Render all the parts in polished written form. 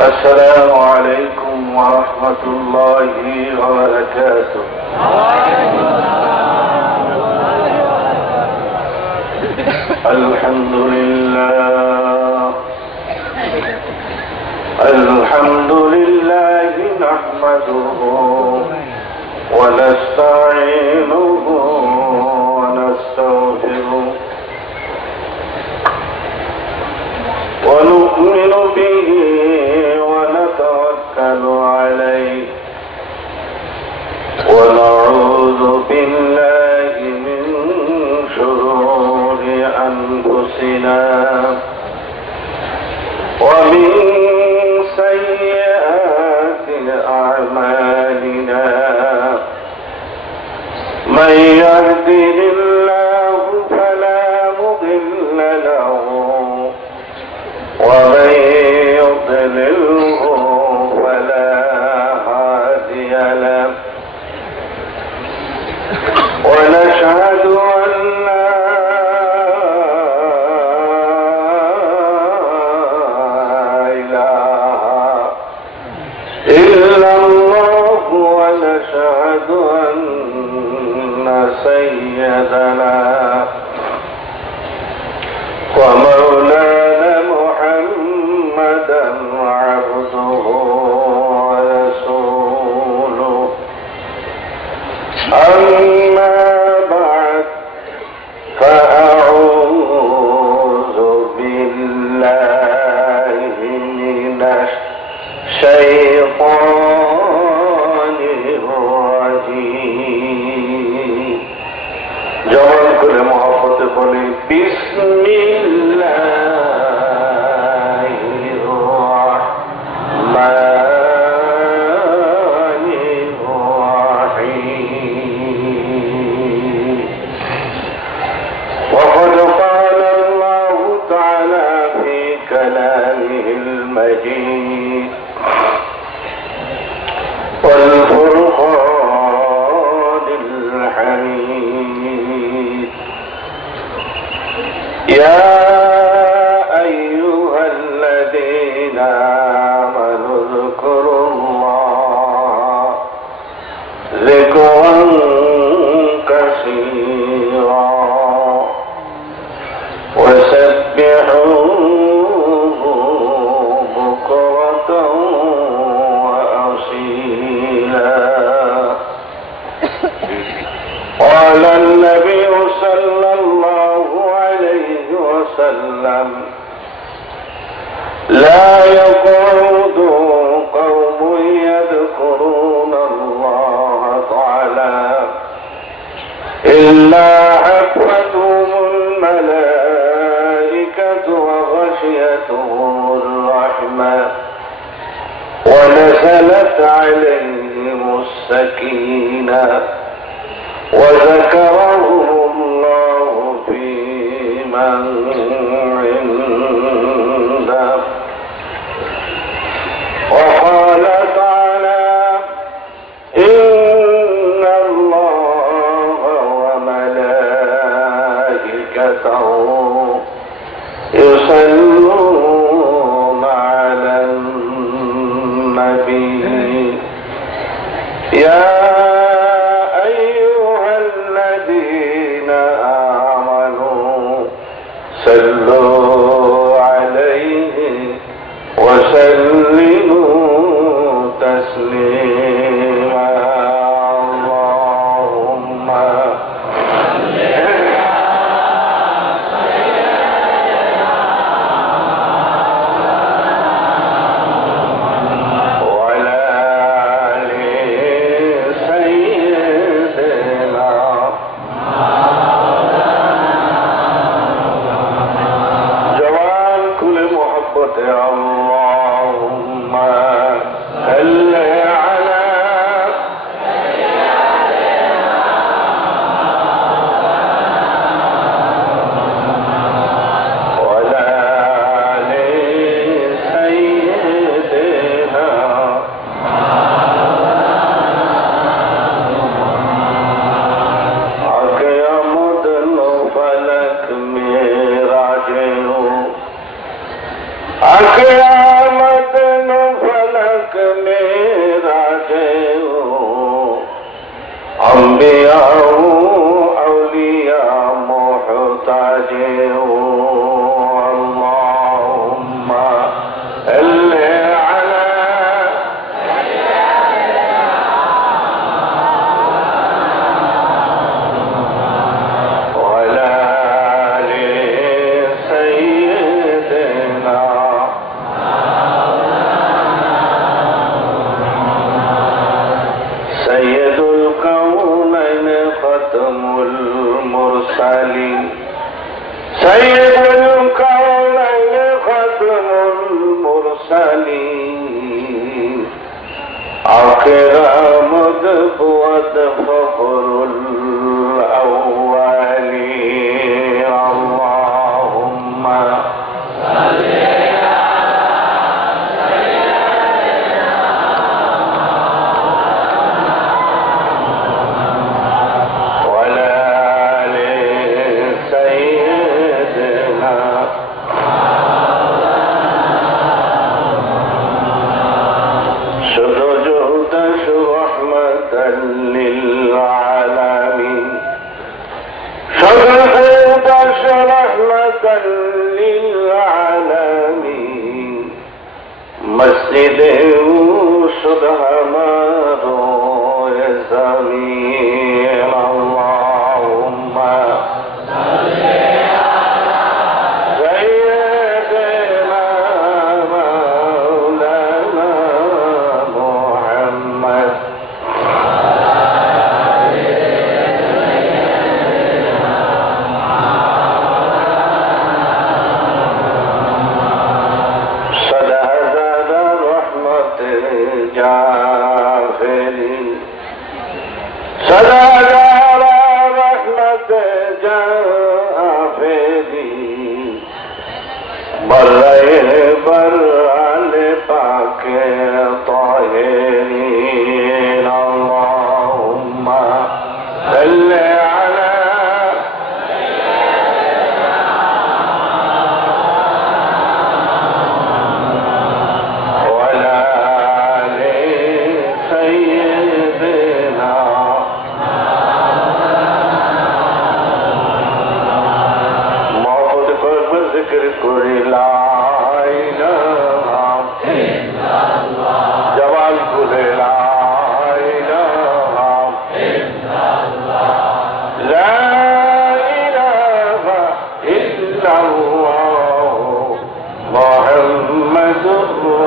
السلام عليكم ورحمة الله وبركاته. الحمد لله الحمد لله نحمده ونستعينه ونستغفره ونؤمن به ونتوكل عليه ونعوذ بالله من شرور أنفسنا ومن سيئات أعمالنا. من يهده الله فلا مضل له ومن يضلله فلا هادي له. ونشهد أن لا إله إلا الله ونشهد أن سيدنا ومولانا محمدا عبده ورسوله. أما بعد فأعوذ بالله من الشيطان الرجيم. جوان كل محبت قولي بسم الله الرحمن الرحيم. وقد قال الله تعالى في كلامه المجيد والفرقان الحميد. يا أيها الذين آمنوا اذكروا الله ذكرا كثيرا وسبحوه بكرة وأصيلا. قال النبي صلى الله عليه وسلم لا يقعد قوم يذكرون الله تعالى إلا حفتهم الملائكة وغشيتهم الرحمة ونزلت عليهم السكينة وذكرهم الله في من عنده. وقال تعالى إن الله وملائكته يصلون على النبي. يا صلوا عليه وسلموا تسليما. اللهم وعلى آل سيدنا اللهم صل على أكرمت وتفخر الأولين اللهم صل وعلى آل سيدنا للعالمين شرفت رحمة للعالمين مسجد سبحانه يزمين اللهم صل على سيدنا مولانا محمد صلى على رحمة جافرين بر آل پاک طاهرين اللهم صل على وعلى آل سيدنا ذکر کوئی لا الہ الا اللہ جوال کوئی لا الہ الا اللہ لا الہ الا اللہ محمد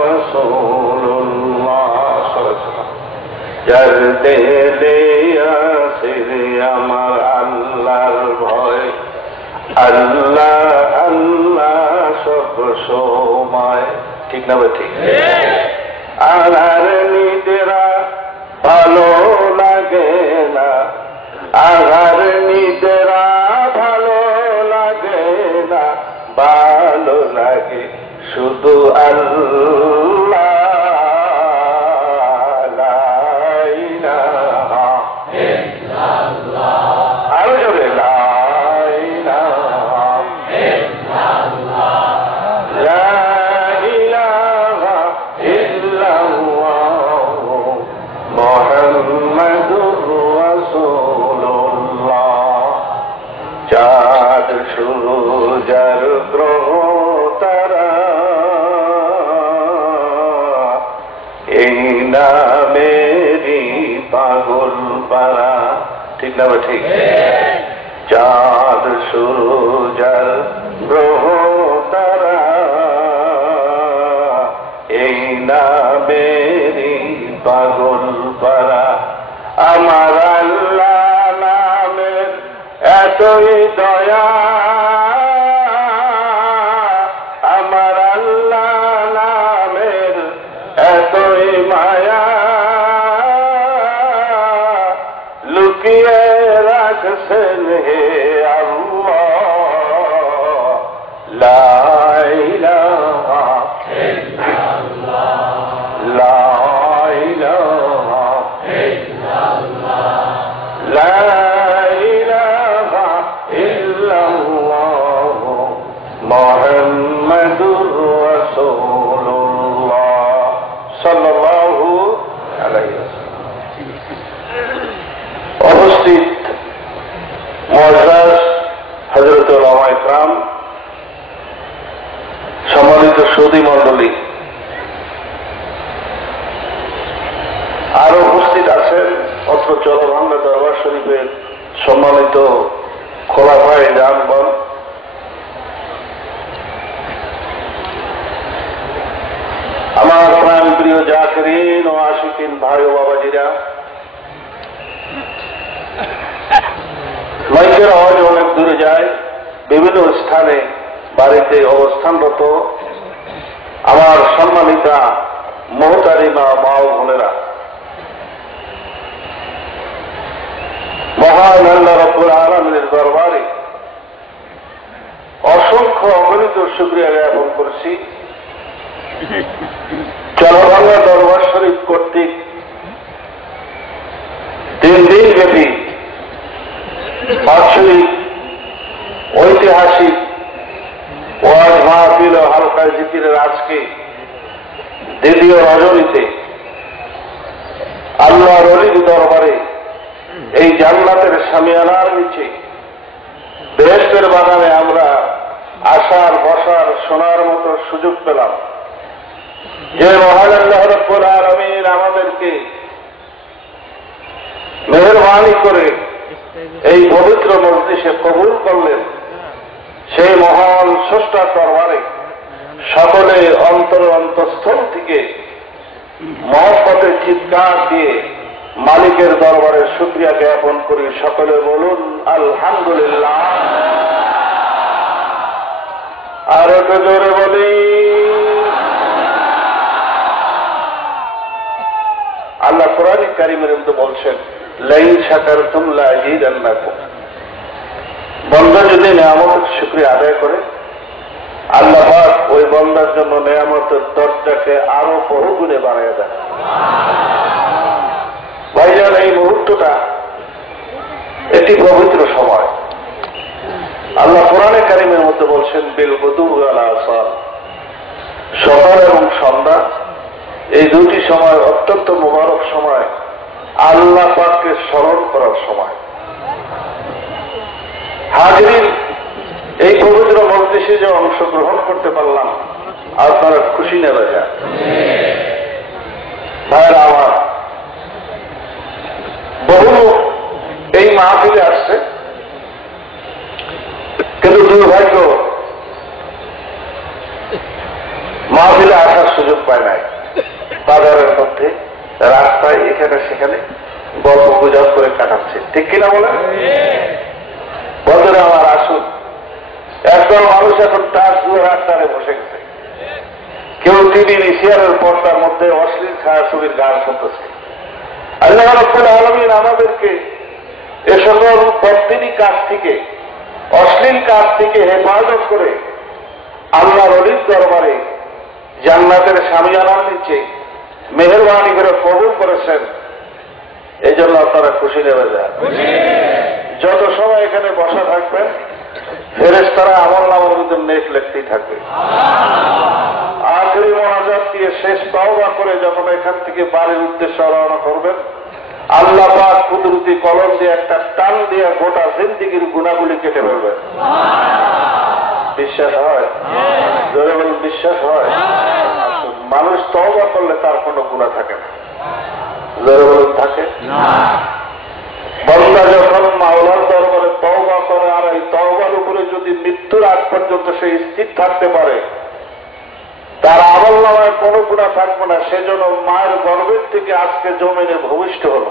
رسول اللہ صلی اللہ علیہ وسلم যার দেলে আছে আমার আল্লাহর ভয় আল্লাহ আল্লাহ সব সময় ঠিক না ভাই ঠিক আধার নিদেরা ভালো লাগে না আধার নিদেরা ভালো লাগে না ভালো লাগে শুধু আল্লাহ লা ইলাহা ইল্লাল্লাহ আরো জোরে লা সূর্যের গ্রহ তারা এই নামেরই পাগল পারা ঠিক না ঠিক চাঁদ সূর্যের গ্রহ তারা এই নামেরই পাগল পারা আমার আল্লাহ নামের এতই দয়া আমার আল্লাহ নামের এতই মায়া লুকিয়ে রাখছেন হে আল্লাহ লা ইলাহা ইল্লাল্লাহ লা ইলাহা ইল্লাল্লাহ লা মুহাম্মাদুর রাসূলুল্লাহ সাল্লাল্লাহু আলাইহি ওয়াসাল্লাম। উপস্থিত মুআজ্জাজ হযরত উলামা ইকরাম, সম্মানিত সুধী মণ্ডলী, আরো উপস্থিত আছেন অত্র চরভাঙ্গা দরবার শরীফের সম্মানিত খোলাফায়ে রাশিদুন, আমার প্রাণ প্রিয় জাকিরিন ও আশিকিন ভাই ও বাবাজিরা, মাইকের আওয়াজ অনেক দূরে যায়, বিভিন্ন স্থানে বাড়িতে অবস্থানরত আমার সম্মানিতা মোহতারিমা মা ও বোনেরা, মহান আল্লাহ রাব্বুল আলামিনের দরবারে অসংখ্য অগণিত শুকরিয়া জ্ঞাপন করছি। চরভাঙ্গা দরবার শরীফ কর্তৃক 3 দিন ব্যাপী বাৎসরিক ঐতিহাসিক ওয়াজ মাহফিল ও হালকা জিকিরের আজকে দ্বিতীয় রজনীতে আল্লাহর ওলির দরবারে এই জান্নাতের শামিয়ানার নিচে বেহেশতের বাগানে আমরা আসার বসার শোনার মতো সুযোগ পেলাম। যে মহান আল্লাহ রাব্বুল আলামিন আমাদেরকে মেহেরবানি করে এই পবিত্র মজলিসে কবুল করলেন, সেই মহান স্রষ্টার দরবারে সকলে অন্তঃস্থল থেকে মহব্বতের চিৎকার দিয়ে মালিকের দরবারে শুকরিয়া জ্ঞাপন করি। সকলে বলুন আলহামদুলিল্লাহ। আর একটু জোরে বলি আল্লাহ কোরআন কারীমের মধ্যে বলছেন, লাইন শাকারতুম লাযীদান্নাকুম। বান্দা যদি নিয়ামতের শুকরিয়া আদায় করে, আল্লাহ পাক ওই বান্দার জন্য নিয়ামতের দরজাকে আরো বহুগুণে বাড়িয়ে দেন। ভাইজান, এই মুহূর্তটা এটি পবিত্র সময়। আল্লাহ কোরআনে কারীমের মধ্যে বলছেন, বিল গুদুওয়া ওয়াল আসাল। সকাল এবং সন্ধ্যা এই দুটি সময় অত্যন্ত মুবারক সময়, আল্লাহ পাককে স্মরণ করার সময়। হাজিরিন, এই পবিত্র মজলিসে যে অংশগ্রহণ করতে পারলাম, আপনারা খুশি নেবে যান। ভাইরা আমার, বহু লোক এই মাহফিলে আসছে, কিন্তু দুর্ভাগ্য মাহফিলে আসার সুযোগ পায় নাই। বাজারের মধ্যে, রাস্তায়, এখানে সেখানে গল্প গুজব করে কাটাচ্ছে, ঠিক কিনা বলেন? বন্ধুরা আমার, আসুন। একদল মানুষ এখন তার জুয়ার আড্ডারে বসে গেছে। কেউ টিভি ভিসিআরের পর্দার মধ্যে অশ্লীল ছায়াছবির গান শুনতেছে। আল্লাহ রাব্বুল আলামিন আমাদেরকে এ সকল বদদিনী কাজ থেকে, অশ্লীল কাজ থেকে হেফাজত করে আল্লাহর ওলির দরবারে জান্নাতের শামিয়ানার নিচে মেহেরবানি করে কবুল করেছেন। এই জন্য আপনারা খুশি নেবে যান। যত সময় এখানে বসা থাকবেন, ফেরেশতারা আমলনামার মধ্যে নেক লিখতেই থাকবে। আখিরি মোনাজাত দিয়ে শেষ তাওবা করে যখন এখান থেকে বাড়ির উদ্দেশ্যে রওনা করবেন, আল্লাহ পাক কুদরতি কলম দিয়ে একটা টান দিয়ে গোটা জিন্দেগির গুনাহগুলি কেটে ফেলবেন। বিশ্বাস হয়? জোরে বলুন, বিশ্বাস হয়? মানুষ তওবা করলে তার কোনো গুনাহ থাকে না। জোরে বলুন, থাকে না? বান্দা যখন মাওলার দরবারে তওবা করে, আর এই তওবার উপরে যদি মৃত্যুর আগ পর্যন্ত সে স্থির থাকতে পারে, তার আমলনামায় কোনো গুনাহ থাকবে না। সেজন্য মায়ের গর্ভের থেকে আজকে জমিনে ভূমিষ্ঠ হল।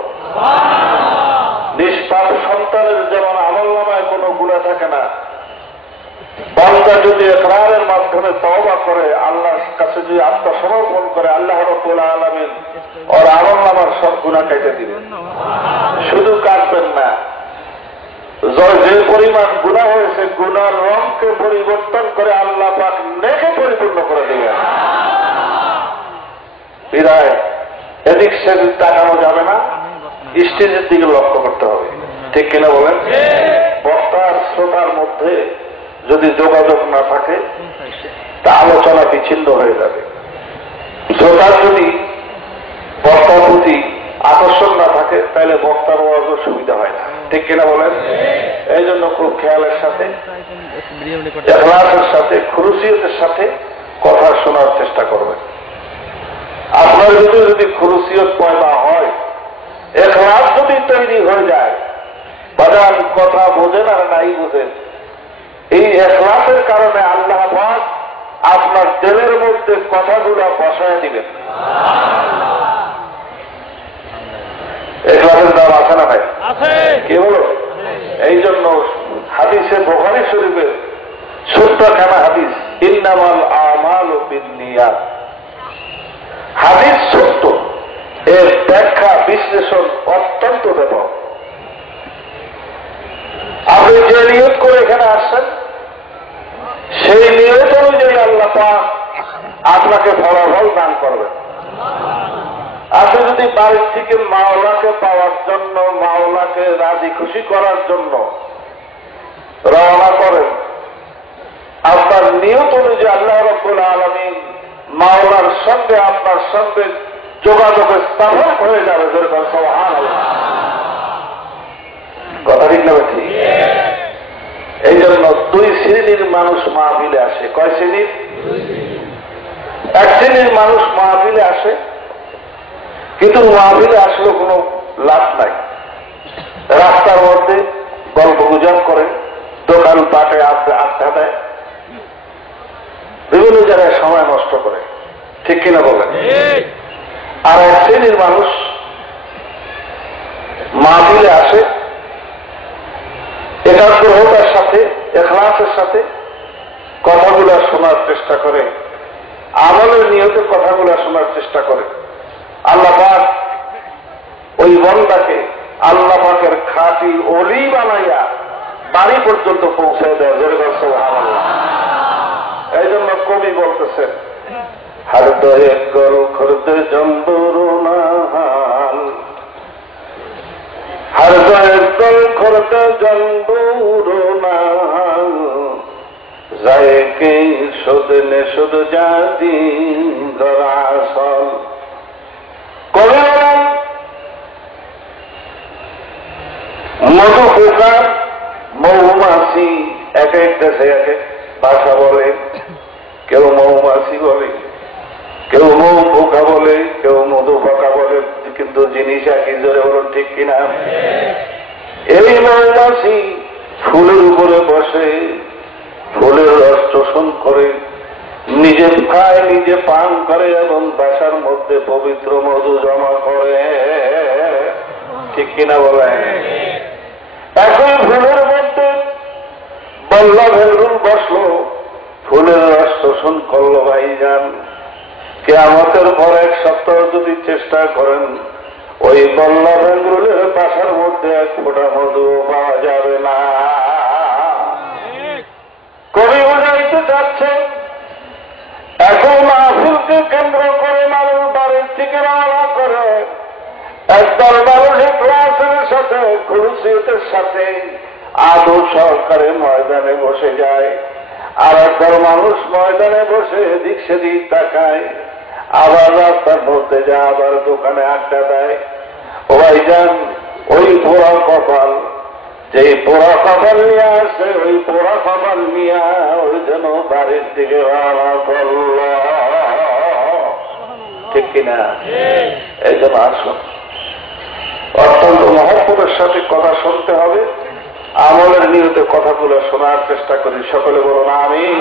নিষ্পাপ সন্তানের যেমন আমলনামায় কোনো গুনাহ থাকে না, বান্দা যদি ইকরারের মাধ্যমে তওবা করে, আল্লাহর কাছে যদি আত্মসমর্পণ করে, আল্লাহ রাব্বুল আলামিন ওর আমলনামার সব গুনাহ কেটে দিবেন। শুধু কাটবেন না, যে পরিমাণ গুনাহ হয়েছে, গুনার রঙকে পরিবর্তন করে আল্লাহ পাক নেকে পরিপূর্ণ করে দিবেন। বিদায় এদিক সেদিক তাকানো যাবে না, স্টেজের দিকে লক্ষ্য করতে হবে, ঠিক কিনা বলেন? বক্তার শ্রোতার মধ্যে যদি যোগাযোগ না থাকে, তা আলোচনা বিচ্ছিন্ন হয়ে যাবে। শ্রোতার যদি বক্তার প্রতি আকর্ষণ না থাকে, তাহলে বক্তার ওয়াজও সুবিধা হয় না, ঠিক কিনা বলেন? এই জন্য খুব খেয়ালের সাথে, ইখলাসের সাথে, খুলুসিয়তের সাথে কথা শোনার চেষ্টা করবেন। আপনার ভিতরে যদি খুলুসিয়ত পয়দা হয়, ইখলাস যদি তৈরি হয়ে যায়, বাজান কথা বোঝেন আর নাই বোঝেন, এই ইখলাসের কারণে আল্লাহ পাক আপনার দিলের মধ্যে কথাগুলো বসায় দিবেন। ইখলাসের দাম আছে না ভাই? কি বলো? এই জন্য হাদিসে বুখারী শরীফের 70 খানা হাদিস, ইন্নামাল আমালু বিন্নিয়াত। হাদিস সত্য, এর ব্যাখ্যা বিশ্লেষণ অত্যন্ত ব্যাপক। আপনি যে নিয়ত করে এখানে আসছেন সেই নিয়ত অনুযায়ী আল্লাহ পাক আপনাকে ফলাফল দান করবেন। আপনি যদি বাড়ির থেকে মাওলাকে পাওয়ার জন্য, মাওলাকে রাজি খুশি করার জন্য রওনা করেন, আপনার নিয়ত অনুযায়ী আল্লাহ রাব্বুল আলামিন মাওলার সঙ্গে আপনার সঙ্গে যোগাযোগ স্থাপন হয়ে যাবে। সুবহানাল্লাহ, কথা ঠিক না ঠিক? এই জন্য দুই শ্রেণীর মানুষ মাহফিলে আসে। কয় শ্রেণীর? এক শ্রেণীর মানুষ মাহফিলে আসে, কিন্তু মাহফিলে আসলে কোনো লাভ নাই। রাস্তার মধ্যে গল্প গুজব করে, দোকান পাটে আড্ডা দেয়, বিভিন্ন জায়গায় সময় নষ্ট করে, ঠিক কিনা বলেন? আর এক শ্রেণীর মানুষ মাহফিলে আসে একাগ্রতার সাথে, ইখলাসের সাথে কথাগুলো শোনার চেষ্টা করে, আমলের নিয়তে কথাগুলো শোনার চেষ্টা করে। আল্লাহ পাক ওই বান্দাকে আল্লাহ পাকের খাঁটি ওলি বানাইয়া বাড়ি পর্যন্ত পৌঁছে দেয়। সুবহানাল্লাহ। এই জন্য কবি বলতেছেন, হৃদয়ে গরু খর্দে জম্বুরুনাহাল, হৃদয়ে গরু খর্দে জম্বুরুনাহাল, যায় কে সুদনে সুদ জাতি গরাসল। কবি বলেন, মধু পোকার মৌমাছি এক এক দেশে এক এক ভাষা বলে, কেউ মৌমাছি বলে, কেউ মৌ পোকা বলে, কেউ মধু পোকা বলে, কিন্তু জিনিস একই। জোরে বলুন ঠিক কিনা? এই মৌমাছি ফুলের উপরে বসে, ফুলের রস শোষণ করে, নিজে খায়, নিজে পান করে এবং বাসার মধ্যে পবিত্র মধু জমা করে, ঠিক কিনা বলেন? এখন ফুলের মধ্যে বল্লা ভেলরুল বসলো, ফুলের রস শোষণ করলো। ভাইজান, কিয়ামতের পর এক সপ্তাহ যদি চেষ্টা করেন, ওই বল্লা ভেলরুলের বাসার মধ্যে এক ফোঁটা মধু পাওয়া যাবে না। কবি বুঝাইতে চাচ্ছেন, এখন মাহফিলকে কেন্দ্র করে মানুষ বাড়ির থেকে রওনা করে, একদল মানুষ ইখলাসের সাথে, খুলুসিয়তের সাথে আদৌ সরকারের ময়দানে বসে যায়, আর একদল মানুষ ময়দানে বসে এদিক সেদিক তাকায়, আবার রাস্তার মধ্যে যায়, আবার দোকানে আড্ডা দেয়। ও ভাইজান, ওই পোড়া কপাল, যে পোড়া কপাল নিয়ে আসে, ওই পোড়া কপাল নিয়ে ওই যেন বাড়ির দিকে রওনা করল, ঠিক কিনা? এই জন্য আসুন, অত্যন্ত মহব্বতের সাথে কথা শুনতে হবে, আমলের নিয়তে কথাগুলো শোনার চেষ্টা করি। সকলে বলুন আমিন।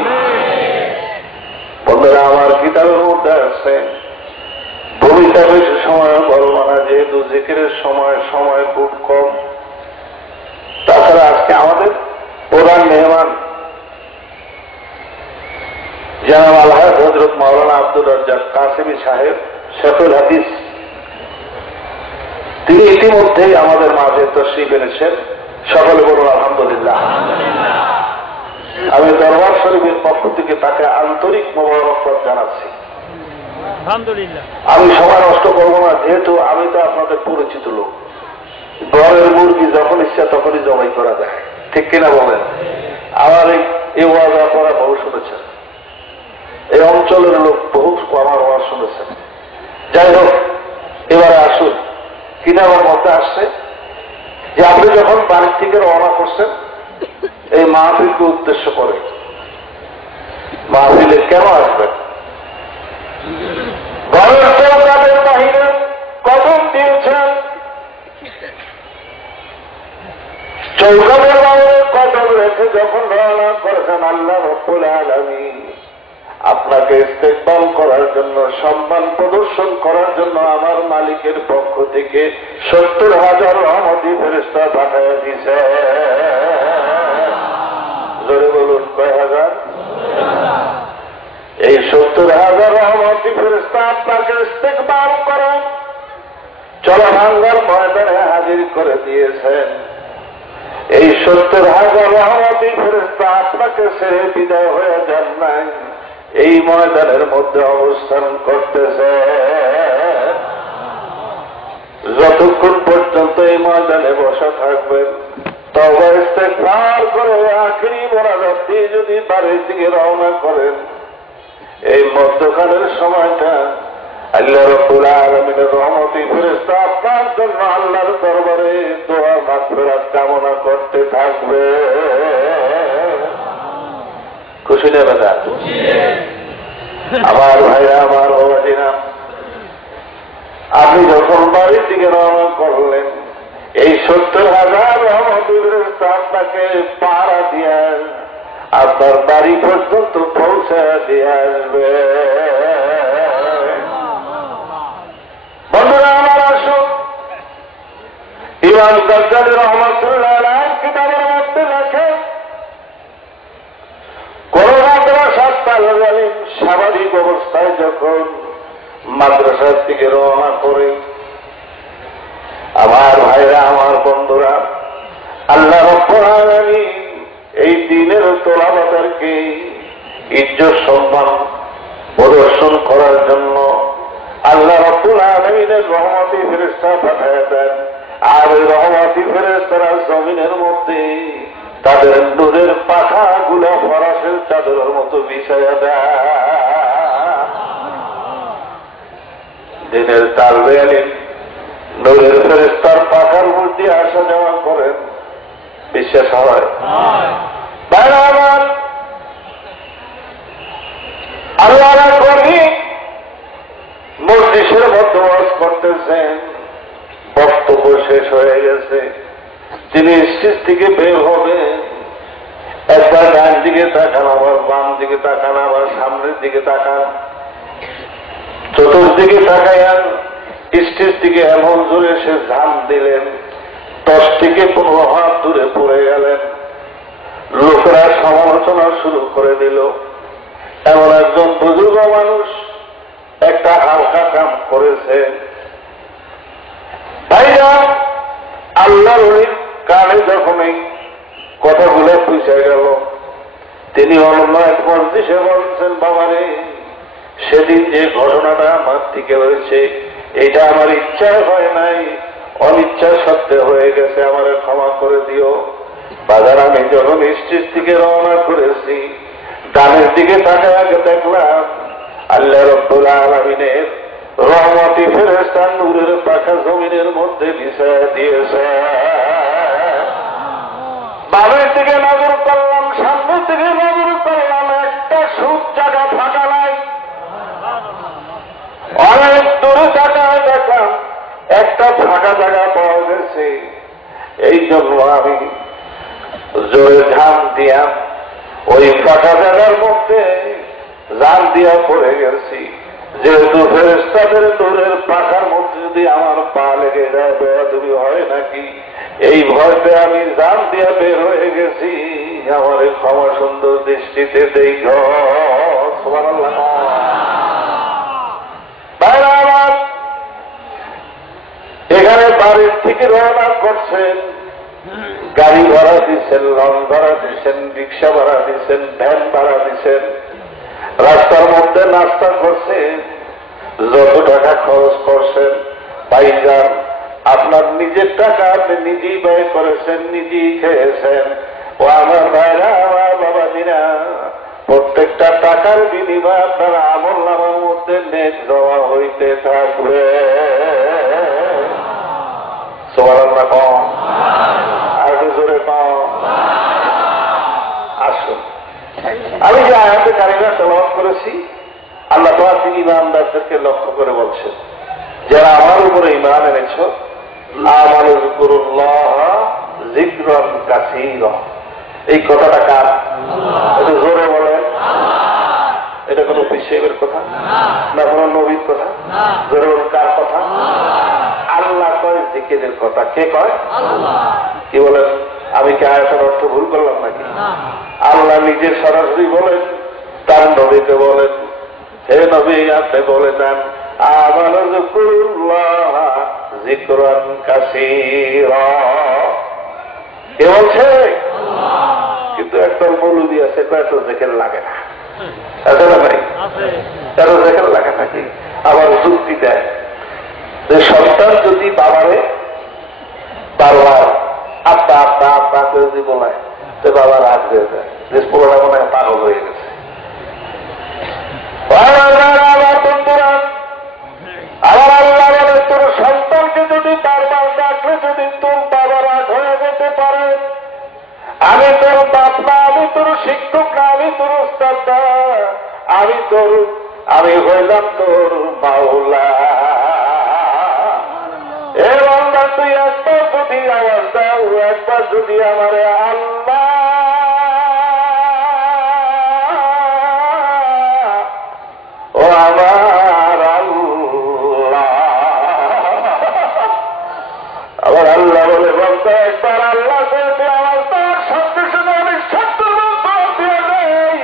বন্ধুরা, আমার কিতাবের মধ্যে আছে, ভূমিকা বেশি সময় বলবো না, যেহেতু জিকিরের সময় খুব কম। তাছাড়া আজকে আমাদের প্রধান মেহমান জনাব আলহাজ হযরত মাওলানা আব্দুর রাজ্জাক কাসেমি সাহেব, শেখুল হাদিস, তিনি ইতিমধ্যেই আমাদের মাঝে তশরিফ এনেছেন। সকলে বলুন আলহামদুলিল্লাহ। আমি দরবার শরীফের পক্ষ থেকে তাকে আন্তরিক মোবারকবাদ জানাচ্ছি। আলহামদুলিল্লাহ। আমি সময় নষ্ট করব না, যেহেতু আমি তো আপনাদের পরিচিত লোক। ঘরের মুরগি যখন ইচ্ছা তখনই জবাই করা যায়, ঠিক কিনা বলেন? আমার এই ওয়াজ আপনারা বহু শুনেছেন, এই অঞ্চলের লোক বহু আমার ওয়াজ শুনেছেন। যাই হোক, এবারে আসুন, কিতাবের মধ্যে আসছে যে আপনি যখন বাড়ির থেকে রওনা করছেন এই মাহফিলকে উদ্দেশ্য করে, মাহফিলে কেন আসবেন? ঘরের চৌকাঠের বাহিরে কদম দিয়েছেন, চৌকাঠের বাহিরে কদম রেখে যখন রওনা করেছেন, আল্লাহ রাব্বুল আলামিন আপনাকে ইস্তেকবাল করার জন্য, সম্মান প্রদর্শন করার জন্য আমার মালিকের পক্ষ থেকে 70,000 রহমতি ফেরেশতা পাঠিয়ে দিয়েছে। জোরে বলুন, কয় হাজার? এই 70,000 রহমতি ফেরেশতা আপনাকে ইস্তেকবাল করেন, চলভাঙ্গার ময়দানে হাজির করে দিয়েছেন। এই 70,000 রহমতি ফেরেশতা আপনাকে ছেড়ে বিদায় হয়ে যান নাই, এই ময়দানের মধ্যে অবস্থান করতেছে। যতক্ষণ পর্যন্ত এই ময়দানে বসা থাকবেন, তওবা ইস্তেগফার করে আখিরি মোনাজাত দিয়ে যদি বাড়ির দিকে রওনা করেন, এই মধ্যখানের সময়টা আল্লাহ রাব্বুল আলামিনের রহমতি ফেরেশতা আপনার জন্য আল্লাহর দরবারে দোয়া মাগফিরাত কামনা করতে থাকবে। খুশি নেবে না? আমার ভাইরা, আমার বাবাজিরা, আপনি যখন বাড়ির দিকে রওনা করলেন, এই 70,000 রহমতি ফেরেশতা আপনাকে পাহারা দিয়ে আপনার বাড়ি পর্যন্ত পৌঁছে দিয়ে আসবে। বন্ধুরা আমার, আসুন ইমাম গাজ্জালী রহমাতুল্লাহ আলাইহি কিতাবের মধ্যে লেখে, কোন মাদ্রাসার তালেব ইলম স্বাভাবিক অবস্থায় যখন মাদ্রাসার দিকে রওনা করে, আমার ভাইরা, আমার বন্ধুরা, আল্লাহ রাব্বুল আলামিন এই দ্বীনের তোলাবাদেরকে ইজ্জত সম্মান প্রদর্শন করার জন্য আল্লাহ রাব্বুল আলামিনের রহমতি ফেরেশতা পাঠিয়ে দেন। আর ওই রহমতি ফেরেশতারা জমিনের মধ্যে তাদের নূরের পাখাগুলো ফরাসের চাদরের মতো বিছায়া দেয়। দিনের তালবে ইলম নূরের ফেরেশতার পাখার মধ্যে আসা যাওয়া করেন, বিশ্বাস হয়? আল্লাহর কর্মী মজলিসের মধ্যে ওয়াজ করতেছেন, বক্তব্য শেষ হয়ে গেছে, তিনি স্টেজ থেকে বের হবেন, একবার ডান দিকে তাকান, আবার বাম দিকে তাকান, আবার সামনের দিকে তাকান, চতুর্দিকে তাকাইয়ান, স্টেজ থেকে এমন জোরে সে ঝাম দিলেন 10 থেকে 15 হাত দূরে পড়ে গেলেন। লোকেরা সমালোচনা শুরু করে দিল, এমন একজন বুজুর্গ মানুষ একটা হালকা কাম করেছে। ভাইরা, আল্লাহর ওলির কানে যখন এই কথাগুলো পৌঁছে গেল, তিনি অন্য এক মজলিসে বলছেন, বাবারে, সেদিন যে ঘটনাটা আমার থেকে হয়েছে, এটা আমার ইচ্ছায় হয় নাই, অনিচ্ছা সত্ত্বে হয়ে গেছে, আমার ক্ষমা করে দিও। বাজার, আমি যখন স্টেজ থেকে রওনা করেছি, ডানের দিকে তাকায় আগে দেখলাম আল্লাহ রাব্বুল আলামিনের রহমতি ফেরেশতা নূরের পাখা জমিনের মধ্যে বিছায়া দিয়েছে। বামের দিকে নজর করলাম, সামনের দিকে নজর করলাম, একটা সুদ জায়গা ফাঁকা নাই। অনেক দূরে তাকায় দেখলাম একটা ফাঁকা জায়গা পাওয়া গেছে। এই জন্য আমি জোরে ঝাম দিয়া ওই ফাঁকা জায়গার মধ্যে জাল দিয়া পড়ে গেছি। যেহেতু ফেরেশতাদের নূরের পাখার মধ্যে যদি আমার পা লেগে যায় বেয়াদবি হয় নাকি, এই ভয়তে আমি জাল দিয়া বের হয়ে গেছি। আমার ক্ষমা সুন্দর দৃষ্টিতে দেখ। সুবহানাল্লাহ। ভাইরা আমার, এখানে বাড়ির থেকে রওনা করছেন, গাড়ি ভাড়া দিচ্ছেন, লং ভাড়া দিচ্ছেন, রিক্সা ভাড়া দিচ্ছেন, ভ্যান ভাড়া দিচ্ছেন, রাস্তার মধ্যে নাস্তা করছেন, যত টাকা খরচ করছেন ভাইজান, আপনার নিজের টাকা আপনি নিজেই ব্যয় করেছেন, নিজেই খেয়েছেন। ও আমার ভাইরা, আমার বাবাজিরা, প্রত্যেকটা টাকার বিনিময়ে আপনার আমল নামার মধ্যে নেট জমা হইতে থাকবে। সুবহানাল্লাহ কম, আর জোরে কম। আসুন, আমি যে আয়াতে কারিমা তেলাওয়াত করেছি, আল্লাহ পাক ঈমানদারদেরকে লক্ষ্য করে বলছেন, যারা আমার উপরে ঈমান এনেছ, আমানু যিকুরুল্লাহ যিকরান কাসীরা। এই কথাটা কার? একটু জোরে বলেন। এটা কোনো পিসেবের কথা না, কোনো নবীর কথা? জোরে বলেন, কার কথা? আল্লাহ কয় জিকিরের কথা। কে কয়? কি বলেন? আমি কি আয়াতের অর্থ ভুল করলাম নাকি? আল্লাহ নিজে সরাসরি বলেন, তার নবীকে বলেন, হে নবী, আপনি বলে দেন, আমানু যিকুরুল্লাহ যিকরান কাসীরা। কে বলছে? কিন্তু একটা মৌলবী আছে এত জিকির লাগে না, আছে না ভাই? এত জিকির লাগে নাকি? আবার যুক্তি দেয় যে সন্তান যদি বাবারে বারবার আব্বা আব্বা আব্বা করে যদি বলায় তো বাবার হাত হয়ে যায়, যে পোলাটা মনে হয় পাগল হয়ে গেছে। আবার আল্লাহ বলে তোর সন্তানকে যদি বারবার ডাকলে যদি তোর বাবার রাগ হয়ে যেতে পারে, আমি তোর বাপ না, আমি তোর শিক্ষক না, আমি তোর উস্তাদ না, আমি হইলাম তোর মাওলা। এবং তুই একবার যদি আওয়াজ দাও, একবার যদি আমার আল্লাহ ও আমার আল্লাহ, আবার আল্লাহ বলে বলতে একবার আল্লাহ বলতে আওয়াজ দেওয়ার সঙ্গে সঙ্গে আমি সত্য দিয়ে নেই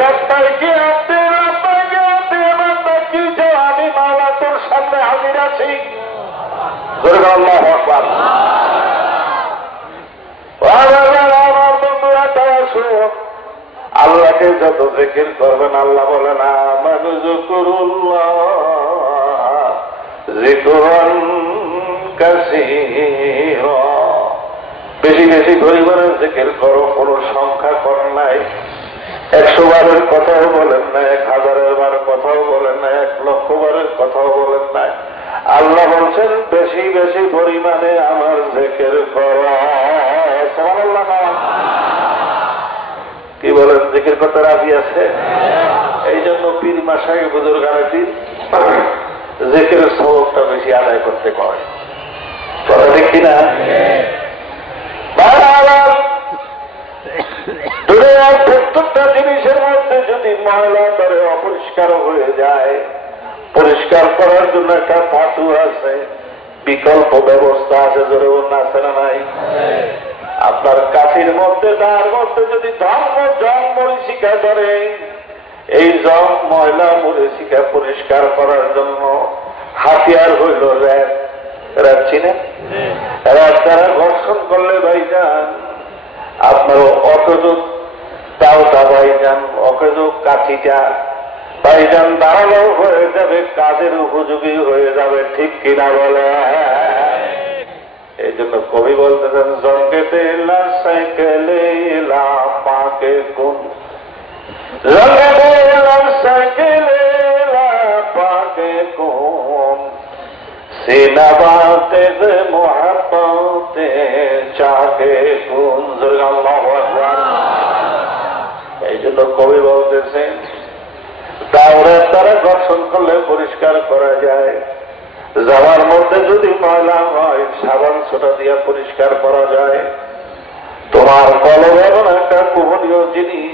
রাস্তায় গিয়ে আপনি আমি মাওলা তোর সামনে হাজির আছি। আমার বন্ধুরা তারা শুনো, আল্লাহকে যত জিকির করবেন আল্লাহ বলে না মানুষ করুল্লাহ যিকরান কাসীরা, বেশি বেশি পরিমাণে জিকির করো, কোন সংখ্যা কর নাই, 100 বারের কথাও বলেন না, 1000 বার কথাও বলেন না, 1 লক্ষ বারের কথাও বলেন নাই। আল্লাহ বলছেন বেশি বেশি পরিমাণে আমার জিকির করো। সুবহানাল্লাহ। কি বলেন, জিকির করতে রাজি আছে? এই জন্য পীর মাসায় বুজুর্গানে পীর জিকিরের সওয়াবটা বেশি আদায় করতে কয়, কথা ঠিক কিনা? দুনিয়ার প্রত্যেকটা জিনিসের মধ্যে যদি ময়লা করে অপরিষ্কার হয়ে যায়, পরিষ্কার করার জন্য একটা ধাতু আছে, বিকল্প ব্যবস্থা আছে, জোরে না আছে না নাই? আপনার কাঠির মধ্যে তার মধ্যে যদি জং মরিচিকা ধরে, এই জং ময়লা মরিচিকা পরিষ্কার করার জন্য হাতিয়ার হইল র্যাব। র্যাব চিনেন? র্যাব দ্বারা ঘর্ষণ করলে ভাইজান আপনার অকেজক তাওটা ভাইজান, অকেজক কাঠিটা ভাইজান দাঁড়ানো হয়ে যাবে, কাজের উপযোগী হয়ে যাবে, ঠিক কিনা বলে? এই জন্য কবি বলতেছেন জঙ্গে তেলা সাইকেলে এলা পাকে কোন, জঙ্গে তেলা সাইকেলে এলা পাকে কোন, সিনাবাতে মোহাব্বতে চাকে কোন। আল্লাহু আকবার। এই জন্য কবি বলতেছেন দাওরের দ্বারা ঘর্ষণ করলে পরিষ্কার করা যায়, জামার মধ্যে যদি ময়লা হয় সাবান সোটা দিয়ে পরিষ্কার করা যায়। তোমার কলম এমন একটা গোপনীয় জিনিস,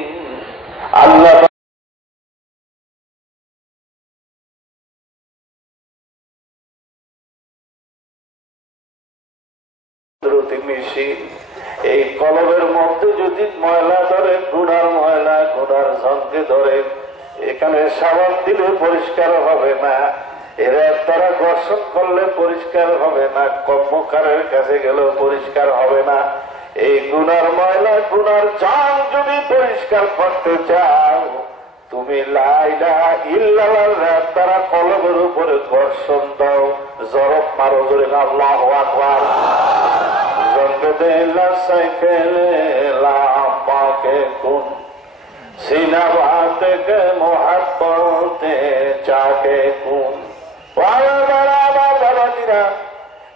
আল্লাহ মিশি, এই কলমের মধ্যে যদি ময়লা ধরে, গুনার ময়লা গুনার জংকে ধরে, এখানে সাবান দিলে পরিষ্কার হবে না, এরা তারা ঘর্ষণ করলে পরিষ্কার হবে না, কর্মকারের কাছে গেলেও পরিষ্কার হবে না। এই গুনার ময়লা গুনার জং যদি পরিষ্কার করতে চাও, তুমি লা ইলাহা ইল্লাল্লাহ তারা কলমের উপরে ঘর্ষণ দাও, জরব মারো, জোরে আল্লাহু আকবার। জঙ্গে তেলা সাইকেলে এলা পাকে কোন, সিনাবাতে কে মোহাব্বতে চাকে কোন।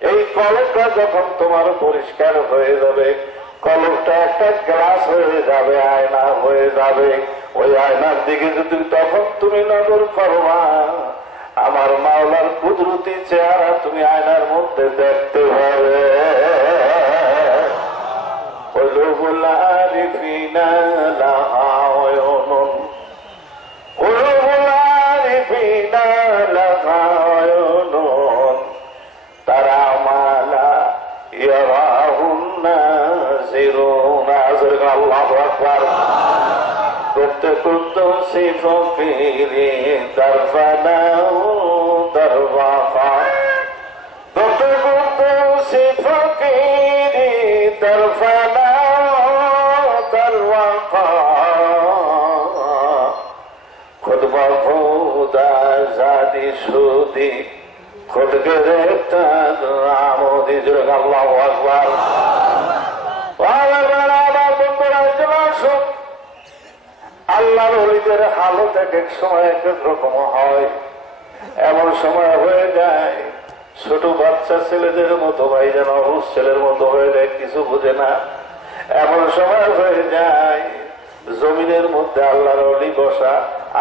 এই কলমটা যখন তোমার পরিষ্কার হয়ে যাবে, কলমটা একটা গ্লাস হয়ে যাবে, আয়না হয়ে যাবে, ওই আয়নার দিকে যদি তখন তুমি নজর করবা, আমার মাওলার কুদরতি চেহারা তুমি আয়নার মধ্যে দেখতে পাবে। তারা মালা আল্লাহু আকবার। করতে করতে সে ফকিরে দরবানা দরবাফা, করতে করতে সে ফকিরে ترفعنا الوقار خود بخدا زادی شدی خود گرفتن عمودی جرگ الله اکبر আল্লাহর ওলিদের হালত এক এক সময় এক এক রকম হয়। এমন সময় হয়ে যায় ছোট বাচ্চা ছেলেদের মতো ভাইজান অবুজ ছেলের মতো হয়ে যায়, কিছু বুঝে না। এমন সময় হয়ে যায় জমিনের মধ্যে আল্লাহর ওলি বসা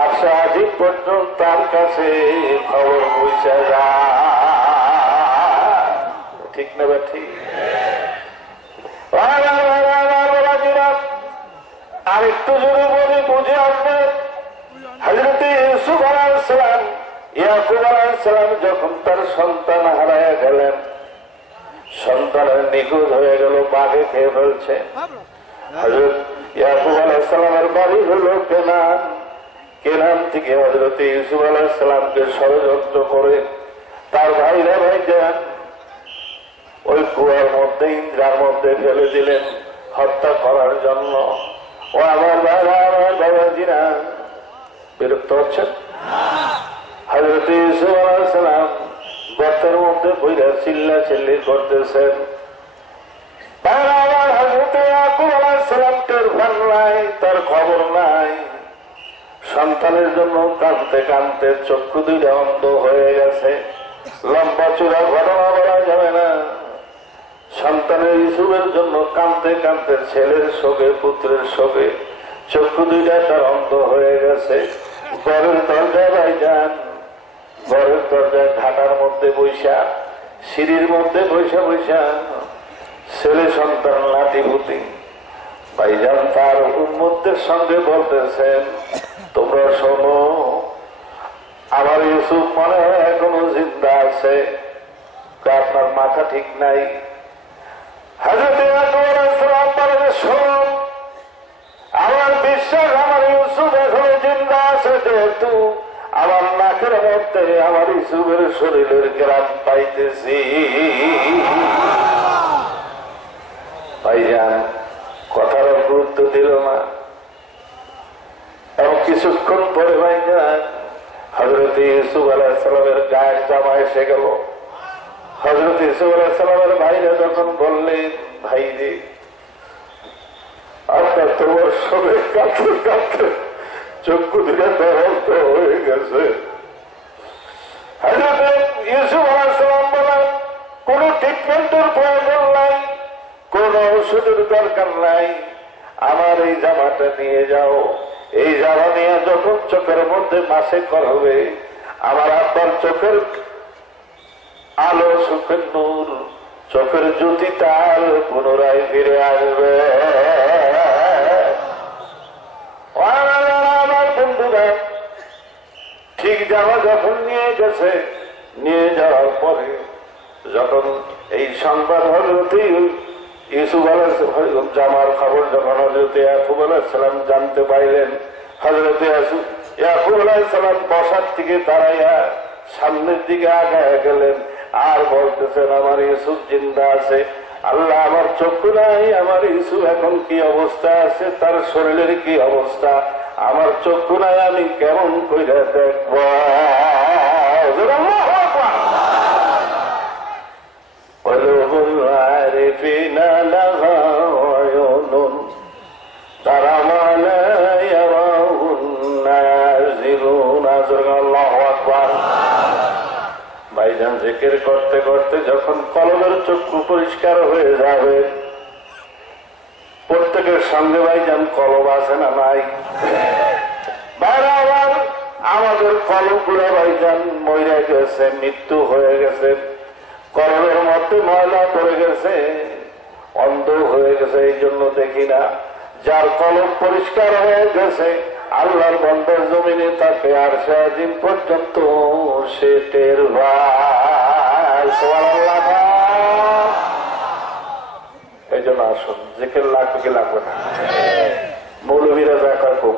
আশা আজিব পর্যন্ত তার কাছে খবর পৌঁছে যায়। ঠিক না বা ঠিক? আরেকটু জোরে বলি বুঝে আসবে। হযরত ইউসুফ আলাইহিস সালাম ইয়াকুব আলাইহিস সালাম যখন তার সন্তান হারায়া গেলেন, সন্তানের নিখোঁজ হয়ে গেল, বাঘে খেয়ে ফেলছে। হযরত ইয়াকুব আলাইহিস সালামের বাড়ি হলো কেনান। কেনান থেকে হযরত ইউসুফ আলাইহিস সালামকে ষড়যন্ত্র করে তার ভাইরা ভাইজান ওই কুয়ার মধ্যে ইন্দ্রার মধ্যে ফেলে দিলেন হত্যা করার জন্য। ও আমার ভাইরা, আমার বাবাজিরা বিরক্ত হচ্ছেন? হযরত ইউসুফ আলাইহিস সালাম গর্তের মধ্যে বইরা চিল্লা চিল্লি করতেছেন। হযরত ইয়াকুব আলাইহিস সালাম টের পান নাই, তার খবর নাই। সন্তানের জন্য কাঁদতে কাঁদতে চক্ষু দুইটা অন্ধ হয়ে গেছে। লম্বা চূড়া ঘটনা বলা যাবে না। সন্তানের ইউসুফের জন্য কাঁদতে কাঁদতে ছেলের শোকে পুত্রের শোকে চক্ষু দুইটা তার অন্ধ হয়ে গেছে। ঘরের দরজায় ভাইজান, ঘরের দরজায় ঢাকার মধ্যে বৈশা, সিঁড়ির মধ্যে বৈশা বৈশা ছেলে সন্তান নাতিপুতি ভাইজান তার উম্মতদের সঙ্গে বলতেছেন, তোমরা শোনো, আমার ইউসুফ মনে হয় এখনো জিন্দা আছে, আপনার মাথা ঠিক নাই। হযরত ইয়াকুব আলাইহিস সালাম বলেন, শোনো, আমার বিশ্বাস আমার ইউসুফ এখনো জিন্দা আছে, যেহেতু আমার নাকের মধ্যে আমার ইউসুফের শরীরের গ্রাম পাইতেছি। ভাইজান কথার গুরুত্ব দিল না। এবং কিছুক্ষণ পরে ভাইজান হযরত ইউসুফ আলাইহিস সালামের গায়ের জামা এসে গেল। হযরত ইউসুফ আলাইহিস সালামের ভাইরা যখন বললেন, ভাই রে, আপনার তোমার সঙ্গে কাঁদতে কাঁদতে চক্ষু দিকে তরন্ত হয়ে গেছে। হযরত ইউসুফ আলাইহিস সালাম বলেন, কোন ট্রিটমেন্টের প্রয়োজন নাই, কোন ওষুধের দরকার নাই, আমার এই জামাটা নিয়ে যাও। এই জামা নিয়ে যখন চোখের মধ্যে মাসে করবে, আমার আব্বার চোখের আলো, সুখের নূর, চোখের জ্যোতি তার পুনরায় ফিরে আসবে। আমার বন্ধুরা ঠিক জামা যখন নিয়ে গেছে, নিয়ে যাওয়ার পরে যখন এই সংবাদ হযরত ইউসুফ আলাইহিস সালাম জামার খবর যখন হযরত ইয়াকুব আলাইহিস সালাম জানতে পাইলেন, হযরত ইয়াকুব আলাইহিস সালাম বসার থেকে দাঁড়াইয়া সামনের দিকে আগায় গেলেন আর বলতেছেন, আমার ইউসুফ জিন্দা আছে। আল্লাহ, আমার চক্ষু নাই, আমার ইউসুফ এখন কি অবস্থা আছে, তার শরীরের কি অবস্থা, আমার চক্ষু নাই, আমি কেমন কইরা দেখব? তারা মানে ভাইজান জিকির করতে করতে যখন কলমের চক্ষু পরিষ্কার হয়ে যাবে, প্রত্যেকের সঙ্গে ভাইজান কলম আছে না নাই? আবার আমাদের কলম গুলো ভাইজান মরে গেছে, মৃত্যু হয়ে গেছে, কলমের মধ্যে ময়লা পড়ে গেছে, অন্ধ হয়ে গেছে, এই জন্য দেখি না। যার কলম পরিষ্কার হয়ে গেছে, আল্লাহর বন্দার জমিনে তাকে আর সারাদিন পর্যন্ত সে টের পায়। সুবহানাল্লাহ। এই জন্য আসুন, জিকির লাগবে কি লাগবে না? মৌলবীরা যা কয় খুব,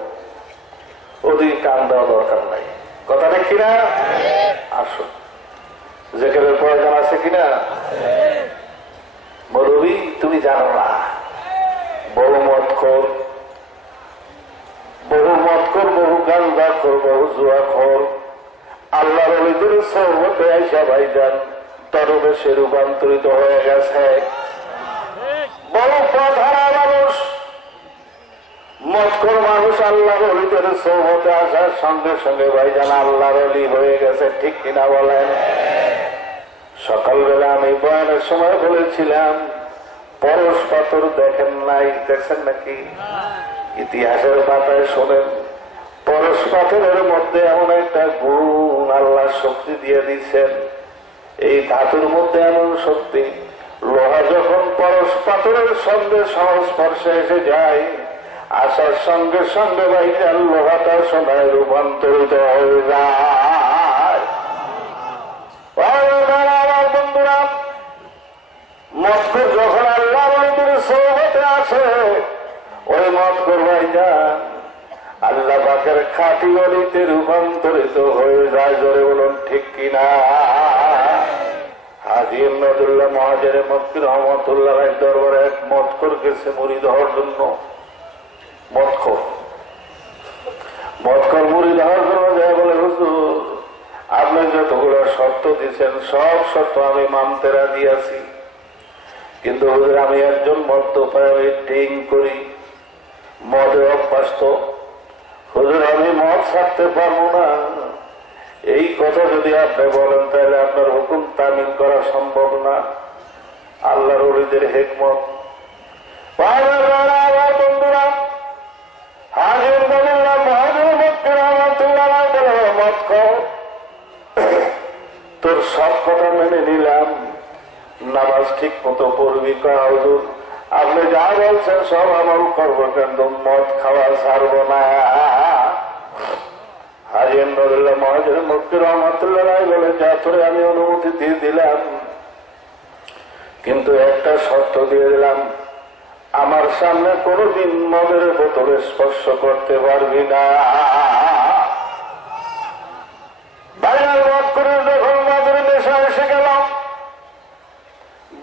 ওদিকে কান দেওয়া দরকার নাই, কথা ঠিক কিনা? আসুন, জিকিরের প্রয়োজন আছে কিনা? মৌলবী তুমি জানো না, বহু মদখোর, বহু গাঁজাখোর, বহু জুয়াখোর আল্লাহর ওলিদের সোহবতে আইসা ভাইজান দরবেশে রূপান্তরিত হয়ে গেছে। বড় পথহারা মানুষ, মদখোর মানুষ আল্লাহর ওলিদের সোহবতে আসার সঙ্গে সঙ্গে ভাইজান আল্লাহর ওলি হয়ে গেছে, ঠিক কিনা বলেন? সকালবেলা আমি বয়ানের সময় বলেছিলাম, পরশ পাথর দেখেন নাই, দেখছেন নাকি? ইতিহাসের পাতায় শোনেন, পরশ পাথরের মধ্যে এমন একটা গুণ আল্লাহ শক্তি দিয়ে দিচ্ছেন। এই ধাতুর মধ্যে এমন শক্তি, লোহা যখন পরশ পাথরের সঙ্গে সংস্পর্শে এসে যায়, আসার সঙ্গে সঙ্গে ভাইজান লোহাটা সোনায় রূপান্তরিত হয়ে যায়। আমার বন্ধুরা, মদখোর যখন আল্লাহ ওলিদের সোহবতে আসে, ওই মদখোর ভাইজান আল্লাহ পাকের খাঁটি ওলিতে রূপান্তরিত হয়ে যায়। জোরে বলুন ঠিক কিনা? হাজী আহমদুল্লাহ মহাজের মক্কি রহমতুল্লাহ দরবারে এক মদখোর গেছে মুরিদ হওয়ার জন্য। মদখোর মুরিদ হওয়ার জন্য যায়, বলে হুজুর আপনি যতগুলো শর্ত দিচ্ছেন সব শর্ত আমি মানতে রাজি আছি, কিন্তু হুজুর আমি একজন মদ্যপায়ী, আমি ড্রিঙ্ক করি, মদে অভ্যস্ত, হুজুর আমি মদ ছাড়তে পারবো না। এই কথা যদি আপনি বলেন তাহলে আপনার হুকুম তামিল করা সম্ভব না। আল্লাহর ওলিদের হিকমত। বন্ধুরা, হাজির বলিলাম মহাজের মক্কি রহমতুল্লাহ মদ খাও, তোর সব কথা মেনে নিলাম, নামাজ ঠিক মতো পড়বি, হুজুর আপনি যা বলছেন সব আমল করবো, কিন্তু মদ খাওয়া ছাড়ব না। হাজী আহমদুল্লাহ মহাজের মক্কি রহমতুল্লাহ বলে, যা তোরে আমি অনুমতি দিয়ে দিলাম, কিন্তু একটা শর্ত দিয়ে দিলাম, আমার সামনে কোনদিন মদের বোতলে স্পর্শ করতে পারবি না। বাইরের মদ করে যখন মদের নেশা এসে গেল,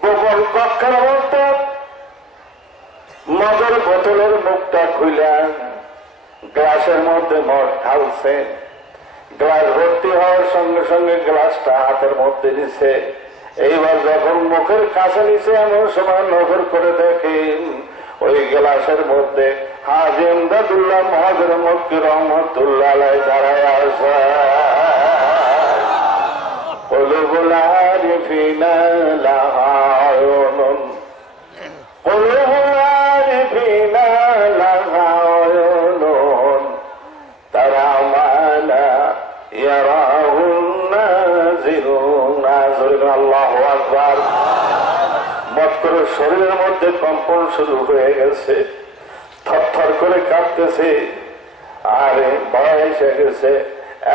গোপন কক্ষের মধ্যে মদের বোতলের মুখটা খুললেন, গ্লাসের মধ্যে মদ ঢালছে, গ্লাস ভর্তি হওয়ার সঙ্গে সঙ্গে গ্লাসটা হাতের মধ্যে নিছে। এইবার যখন মুখের কাছে নিছে, এমন সময় নজর করে দেখেন ওই গ্লাসের মধ্যে হাজী ইমদাদুল্লাহ মহাজের মক্কি রহমতুল্লাহ আলাইহি দাঁড়ায় আছে। কুলুবুল আরিফিনা লাহা আয়ুনুন, কুলুবুল আরিফিনা লাহা আয়ুনুন, তারা মা লা ইয়ারাহুন নাযিরুন। আল্লাহু আকবার। মদখোরের শরীরের মধ্যে কম্পন শুরু হয়ে গেছে, থরথর করে কাঁপতেছে, আরে ভয় এসে গেছে।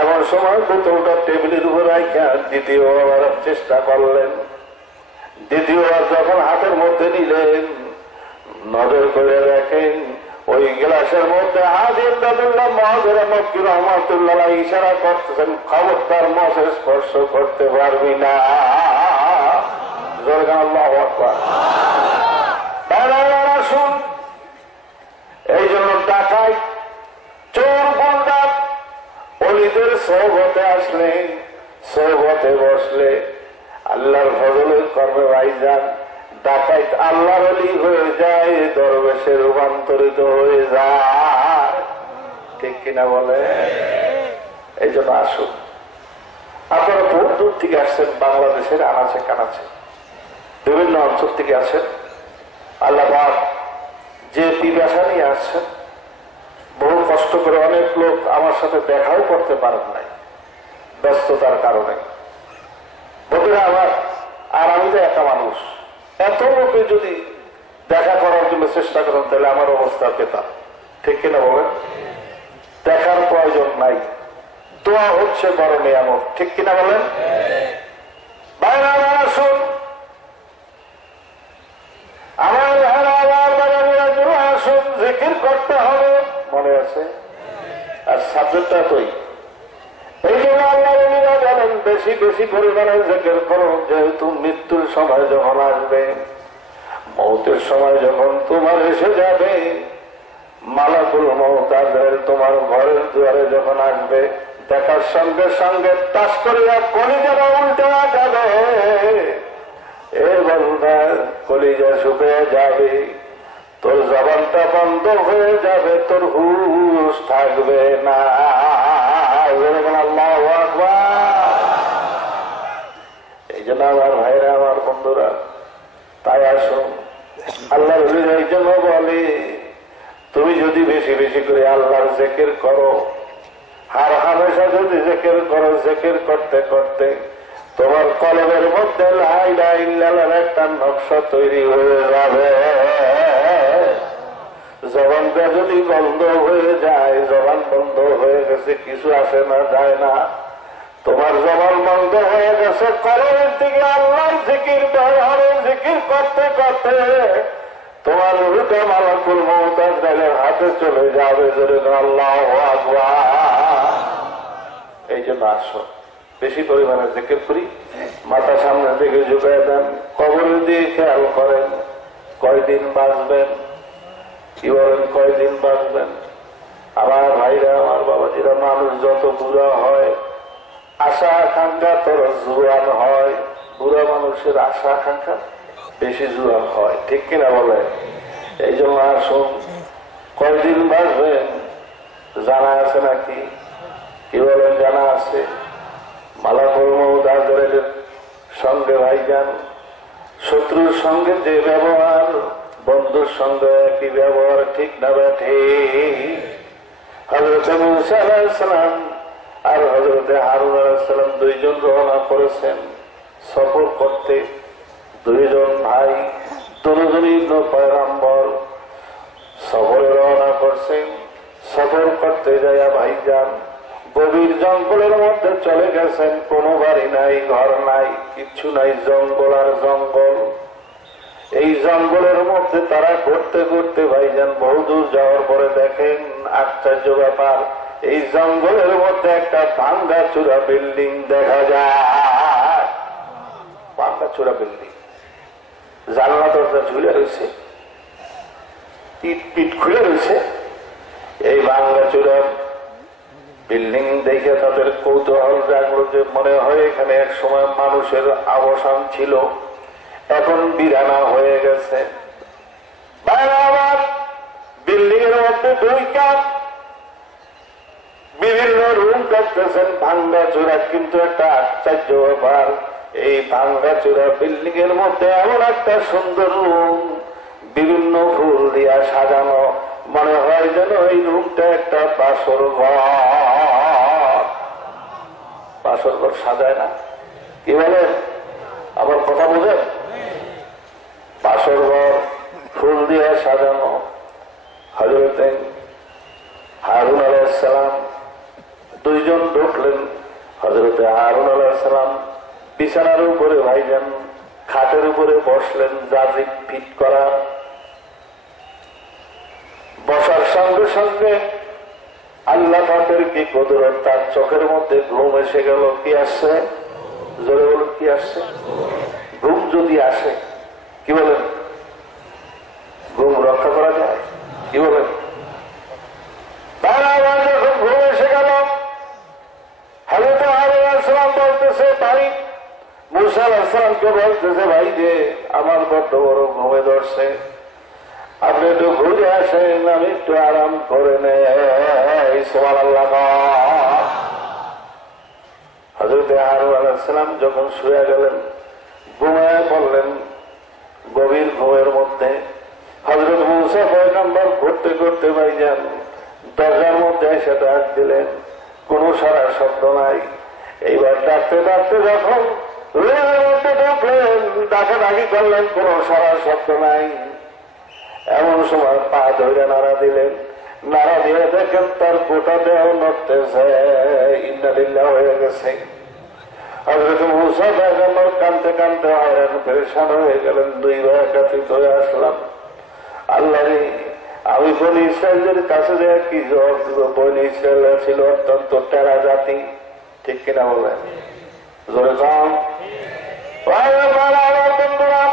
এমন সময় বোতলটা টেবিলের উপর রাখা দ্বিতীয়বার চেষ্টা করলেন। দ্বিতীয়বার যখন হাতের মধ্যে নিলেন, নজর করে দেখেন ওই গ্লাসের মধ্যে হাজী ইমদাদুল্লাহ মহাজের মক্কি রহমতুল্লাহ ইশারা করতেছেন, খবরদার মদে স্পর্শ করতে পারবি না। আল্লাহু আকবার। শুন, এই জন্য ডাকাই চোর গুন্ডা ওলিদের সোহবতে আসলে, সোহবতে বসলে আল্লাহর ফজলের কর্মে ভাইজান ডাকাইত আল্লাহর ওলি হয়ে যায়, দরবেশে রূপান্তরিত হয়ে যায়, ঠিক কিনা বলে? এই জন্য আসুন, আপনারা বহু দূর থেকে আসছেন, বাংলাদেশের আনাচে কানাচে বিভিন্ন অঞ্চল থেকে আছেন। আল্লাহ পাক যে পিপাসা নিয়ে আসছেন, বহু কষ্ট করে, অনেক লোক আমার সাথে দেখাও করতে পারেন নাই ব্যস্ততার কারণে। বন্ধুরা আমার, আর আমি তো একা মানুষ, এত লোকে যদি দেখা করার জন্য চেষ্টা করেন তাহলে আমার অবস্থা পেতাম, ঠিক কিনা বলেন? দেখার প্রয়োজন নাই, দোয়া হচ্ছে বড় নিয়ামত, ঠিক কিনা বলেন? বাইরে আমার আসুন, আমার আসুন, জিকির করতে হবে, মনে আছে? আর সাবজেক্টটা তোই, এই জন্য আল্লাহ বলেন বেশি বেশি পরিমাণে জিকির করো, যেহেতু মৃত্যুর সময় যখন আসবে মৌতের সময় যখন তোমার এসে যাবে, মালাকুল মউত আজরাইল তোমার ঘরের দুয়ারে যখন আসবে, দেখার সঙ্গে সঙ্গে টাস করিয়া কলিজাটা উল্টে যাবে। এ বান্দা, কলিজা শুকিয়ে যাবে, তোর জবানটা বন্ধ হয়ে যাবে, তোর হুঁশ থাকবে না। আল্লাহু আকবার। এই জন্য আমার ভাইরা, আমার বন্ধুরা, তাই আসুন, আল্লাহর ওলি এই জন্য বলে, তুমি যদি বেশি বেশি করে আল্লাহর জিকির করো, আর হামেশা যদি জিকির করো, জিকির করতে করতে তোমার কলবের মধ্যে লা ইলাহা ইল্লাল্লাহর একটা নকশা তৈরি হয়ে যাবে। জবানটা যদি বন্ধ হয়ে যায়, জবান বন্ধ হয়ে গেছে, কিছু আসে না, যায় না, তোমার জবান বন্ধ হয়ে গেছে, কলবের দিকে আল্লাহর জিকির, ব্যবহারের জিকির করতে করতে তোমার রূপে মালাকুল মউত আজরাইলের হাতে চলে যাবে। জোরে আল্লাহু আকবার। এই জন্য আসো, বেশি পরিমাণে জিকির করি, মাথা সামনের দিকে ঝুঁকায় দেন, কবরের দিকে খেয়াল করেন, কয়দিন বাঁচবেন, কি বলেন, কয়দিন বাঁচবেন? আমার ভাইরা, আমার বাবাজিরা, মানুষ যত বুড়া হয়, আশা আকাঙ্ক্ষা তোর জুয়ান হয়। বুড়া মানুষের আশা আকাঙ্ক্ষা বেশি জুয়ান হয়, ঠিক কিনা বলে? এই জন্য আসুন, কয়দিন বাঁচবেন জানা আছে নাকি? কি বলেন, জানা আছে? মালাকুল মউত আজরাইলের সঙ্গে ভাইজান, শত্রুর সঙ্গে যে ব্যবহার, বন্ধুর সঙ্গে একই ব্যবহার, ঠিক না ব্যাঠে? হযরত মূসা আলাইহিস সালাম আর হযরত হারুন আলাইহিস সালাম দুইজন রওনা করেছেন সফর করতে। দুইজন ভাই, দুজনই পয়গম্বর, সফরে রওনা করছেন। সফর করতে যাইয়া ভাইজান গভীর জঙ্গলের মধ্যে চলে গেছেন। কোনো বাড়ি নাই, ঘর নাই, কিচ্ছু নাই, জঙ্গল আর জঙ্গল। এই জঙ্গলের মধ্যে তারা ঘুরতে ঘুরতে ভাইজান বহুদূর যাওয়ার পরে দেখেন আশ্চর্য ব্যাপার, এই জঙ্গলের মধ্যে একটা ভাঙ্গা চূড়া বিল্ডিং দেখা যায়। ভাঙ্গা চূড়া বিল্ডিং, জানলা দরজা ঝুলে রয়েছে, ইট পিট খুলে রয়েছে। এই ভাঙ্গা চূড়া বিল্ডিং দেখে তাদের কৌতূহল জাগলো, যে মনে হয় এখানে এক সময় মানুষের আবাসন ছিল, এখন বিরানা হয়ে গেছে। বিল্ডিং এর মধ্যে দুই কাপ বিভিন্ন রুম দেখতেছেন ভাঙ্গা চূড়া, কিন্তু একটা আশ্চর্য ব্যাপার, এই ভাঙ্গা চূড়া বিল্ডিং এর মধ্যে এমন একটা সুন্দর রুম, বিভিন্ন ফুল দিয়া সাজানো, মনে হয় যেন এই রুমটা একটা বাসর ঘর। বাসর ঘর সাজায় না, কি বলে? আমার কথা বুঝেন? বাসর ঘর ফুল দিয়ে সাজানো। হযরত হারুন আলাইহিস সালাম দুইজন ঢুকলেন। হযরত হারুন আলাইহিস সালাম বিছানার উপরে ভাইজান খাটের উপরে বসলেন, জাজিব ফিট করা। বসার সঙ্গে সঙ্গে আল্লাহ পাকের কি কুদরত, তার চোখের মধ্যে ঘুম এসে গেল। কি আসছে? জোরে বলুন, কি আসছে? ঘুম যদি আসে, কি বলেন, ঘুম রক্ষা করা যায়? কি বলেন? যখন ঘুম এসে গেল, হযরত হারুন আলাইহিস সালাম বলতেছে, ভাই মূসা আলাইহিস সালামকে বলতেছে, ভাই যে আমার বড্ড বড় ঘুমে ধরছে, আপনি একটু ঘুরে আসেন, আমি একটু আরাম করে নেই। সুবহানাল্লাহ। হযরত হারুন আলাইহিস সালাম যখন শুয়ে গেলেন, ঘুমায় পড়লেন গভীর ঘুমের মধ্যে। হযরত মূসা পয়গম্বর ঘুরতে ঘুরতে ভাইজান দরজার মধ্যে এসে ডাক দিলেন, কোন সারা শব্দ নাই। এইবার ডাকতে ডাকতে যখন রুমের মধ্যে ঢুকলেন, ডাকাডাকি করলেন, কোন সারা শব্দ নাই। এমন সময় পা ধরে নাড়া দিলেন, নাড়া দিয়ে দেখেন তার গোটা দেহ নড়তেছে, ইন্না লিল্লাহ হয়ে গেছে। হযরত মূসা পয়গম্বর কাঁদতে কাঁদতে হয়রান পেরেশান হয়ে গেলেন। দুই ভাই একত্রিত হয়ে আসলাম, আল্লাহ রে, আমি বনি ইসরায়েলদের কাছে যে কি জবাব দিব? বনি ইসরায়েল ছিল অত্যন্ত টেরা জাতি, ঠিক কিনা বলেন? জোরে কম। বন্ধুরা,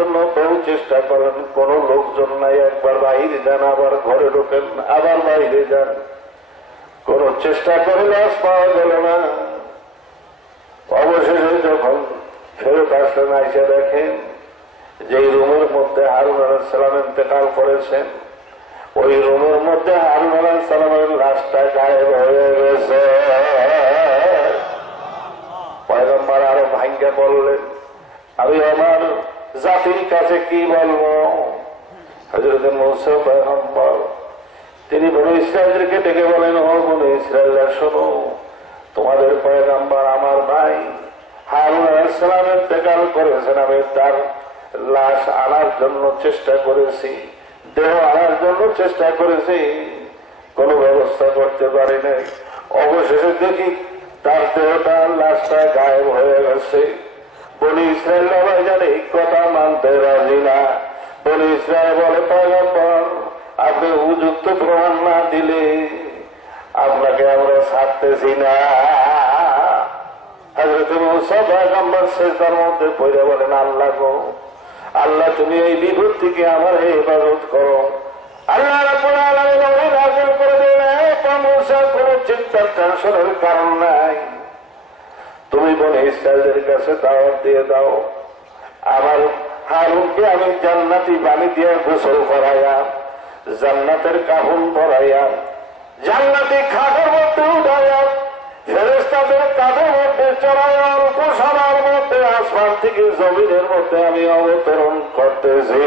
জন্য বহু চেষ্টা করেন, কোন লোকজন নাই, একবার বাইরে যান, আবার ঘরে ঢোকেন, আবার বাইরে যান, কোন চেষ্টা করে লাশ পাওয়া গেল না। অবশেষে যখন ফেরত আসলেন, আইসা দেখেন যে রুমের মধ্যে হারুন আলাইহিস সালাম ইন্তেকাল করেছেন, ওই রুমের মধ্যে হারুন আলাইহিস সালামের লাশটা গায়েব হয়ে গেছে। পয়গম্বর আরো ভাঙ্গে বললেন, আমি আমার জাতির কাছে কি বলবো? হযরত মূসা পয়গম্বর তিনি বনু ইসরাইলকে ডেকে বলেন, ও বনু ইসরাইলরা শোনো, তোমাদের পয়গম্বর আমার ভাই হারুন আলাইহিস সালাম ইন্তেকাল করেছেন, আমি তার লাশ আনার জন্য চেষ্টা করেছি, দেহ আনার জন্য চেষ্টা করেছি, কোনো ব্যবস্থা করতে পারি নাই। অবশেষে দেখি তার দেহটা, লাশটা গায়েব হয়ে গেছে। বনি ইসরায়েল সবাই জানে এই কথা মানতে রাজি না। বনি ইসরায়েল বলে, পয়গম্বর আপনি উপযুক্ত প্রমাণ না দিলে আপনাকে আমরা ছাড়তেছি না। হযরত মূসা পয়গম্বর সিজদার মধ্যে পড়ে বলেন, আল্লাহ গো, আল্লাহ তুমি এই বিপদ থেকে আমার হেফাজত করো। আল্লাহ রাব্বুল আলামিন ওহী নাযিল করে দিলেন, মূসা কোনো চিন্তার টেনশনের কারণ নাই, তুমি বনি ইসরায়েলের কাছে দাওয়াত দিয়ে দাও, আমার হারুনকে আমি জান্নাতি পানি দিয়ে গোসল করাইয়া, জান্নাতের কাফন পরাইয়া, জান্নাতি খাটের মধ্যে উঠাইয়া, ফেরেশতাদের কাঁধের মধ্যে চড়াইয়া, অল্প সময়ের মধ্যে আসমান থেকে জমিনের মধ্যে আমি অবতরণ করতেছি।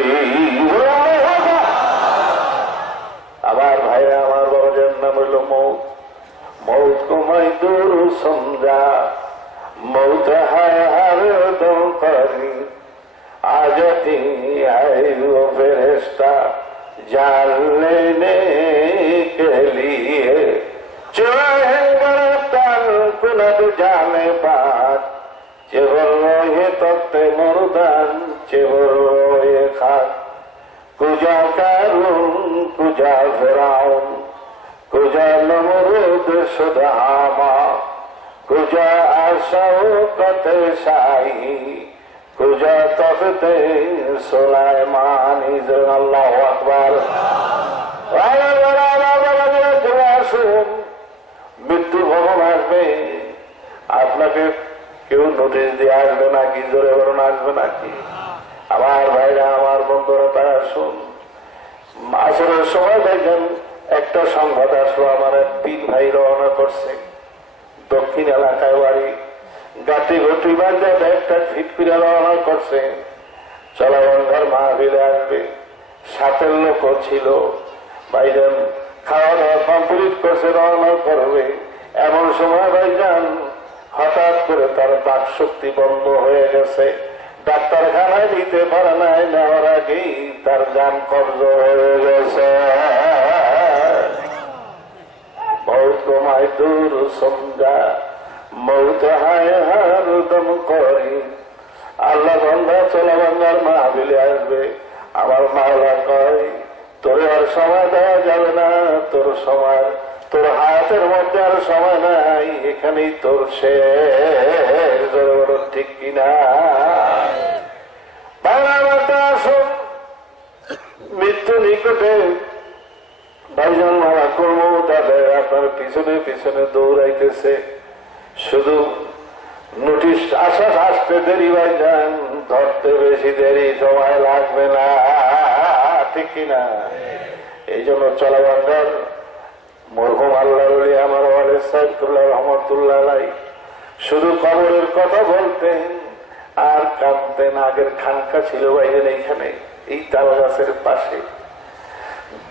আমার ভাইরা, আমার বড়দের নাম হইল মৌত। মৌত কমাই দূর সমঝা, মৌত হায় হারে দম করি, आजती आई वो फरिश्ता जान लेने के लिए, जो है तन कुनद जाने बात, चेवरो ये तख्ते मुर्दान, चेवरो ये खाक, कुजा कारून, कुजा फिराउन, कुजा नमरूद सुदामा, कुजा आशौकत शाही, কুজা তখতে সুলাইমান। আল্লাহু আকবার। মৃত্যু ভবন আসবে, আপনাকে কেউ নোটিশ দিয়ে আসবে নাকি? জোরে বলুন, আসবে নাকি? আমার ভাইরা, আমার বন্ধুরা, তারা শুন, আসরের সময় দেখেন একটা সংবাদ আসলো, আমার এক তিন ভাই রওনা করছে, দক্ষিণ এলাকায় বাড়ি, গাটি ঘটি বাঁধে একটা ফিট করে রওনা করছে, চলাবন্ধার মাহফিলে আসবে, সাথের লোকও ছিল। ভাইজান খাওয়া দাওয়া কমপ্লিট করছে, রওনা করবে, এমন সময় ভাইজান হঠাৎ করে তার বাক শক্তি বন্ধ হয়ে গেছে, ডাক্তারখানায় নিতে পারে নাই, নেওয়ার আগেই তার জান কবজ হয়ে গেছে। বহুত কমাই দূর সমঝা, মৌত হায় হার দম করি। আল্লাহ বন্ধা চলা বন্ধার মাহফিলে আসবে, আমার মাওলা কয় তোর আর সময় দেওয়া যাবে না, তোর সময়, তোর হাতের মধ্যে আর সময় নাই, এখানেই তোর শেষ। ঠিক কিনা? আসুন, মৃত্যু নিকটে, ভাইজান মারা করবো, তাদের আপনার পিছনে পিছনে দৌড়াইতেছে, শুধু নোটিশ আসা আসতে দেরি, ভাইজান ধরতে বেশি দেরি সময় লাগবে না, ঠিক কিনা? এই জন্য চলাবান্ধার মরহুম আল্লাহ আমার ওয়ালে সাইদুল্লাহ রহমতুল্লাহ আলাই শুধু কবরের কথা বলতেন আর কাঁদতেন। আগের খানকা ছিল ভাইজান এইখানে, এই তাল গাছের পাশে,